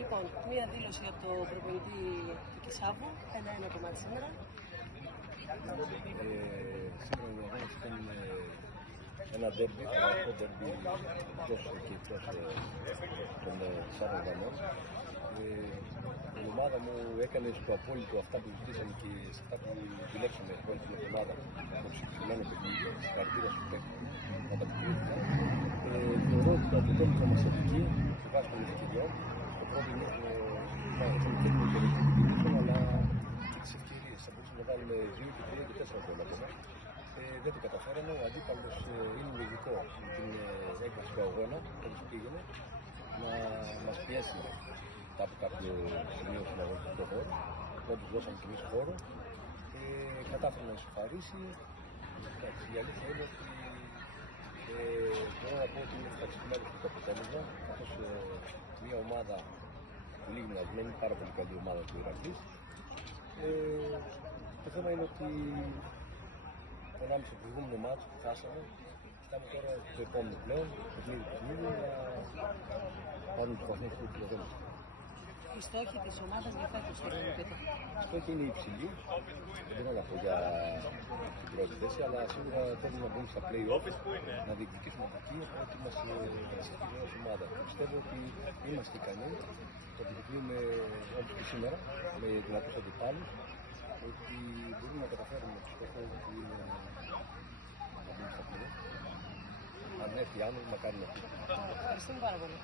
Λοιπόν, μία δήλωση από το προπονητή του Κισάβου, 1-1 το μάτι σήμερα. Σήμερα ο αγώνας ήταν ένα ντέρμπι, ένα ντέρμπι εκτός και εκτός των Σαρδανών. Η ομάδα μου έκανε στο απόλυτο αυτά που ζητήσαμε και σε αυτά που επιλέξαμε όλη την εβδομάδα από το συγκεκριμένο παιχνίδι, συγχαρητήρια στους παίκτες που ανταποκρίθηκαν. Θεωρώ ότι το αποτέλεσμα μας οδηγεί σε βάση των ευκαιριών. Το πρόβλημα είναι ότι θέλουμε και να αλλά και τις ευκαιρίες. Θα μπορούσαμε να βάλουμε 2 και 3 και 4 γκολ ακόμα. Δεν το καταφέραμε. Ο αντίπαλος είναι λογικό με την έκβαση του αγώνα, όπως πήγαινε, να μας πιέσει από κάποιο σημείο στον αγωνιστικό χώρο, όπως δώσαμε και εμείς χώρο. Κατάφερε να ισοφαρίσει. Η αλήθεια είναι ότι μπορώ να πω ότι είναι ευταξισμένο το αποτέλεσμα, καθώς μια ομάδα που λίγη να είναι πάρα πολύ καλή ομάδα του Ηρακλής. Το θέμα είναι ότι ανάμεσα στο προηγούμενο μάτσο που χάσαμε, φτάνουμε τώρα στο επόμενο πλέον, παιχνίδι να πάρουμε τους βαθμούς του αγώνα. Οι στόχοι της ομάδας για φέτος θα πείτε? Οι στόχοι είναι υψηλοί, δεν μπορώ να πω για την πρώτη θέση, αλλά σίγουρα θέλουμε να μπούμε στα play-off, να διεκδικήσουμε από εκεί ό,τι μας εξασφαλίζει ως ομάδα. Πιστεύω ότι είμαστε ικανοί, το αποδεικνύουμε όπως και σήμερα, με δυνατούς αντιπάλους, ότι μπορούμε να καταφέρουμε το στόχο που είναι να μπούμε στα play-off. Αν έρθει άνοδο, μακάρι να φύγει. Ευχαριστούμε πάρα πολύ.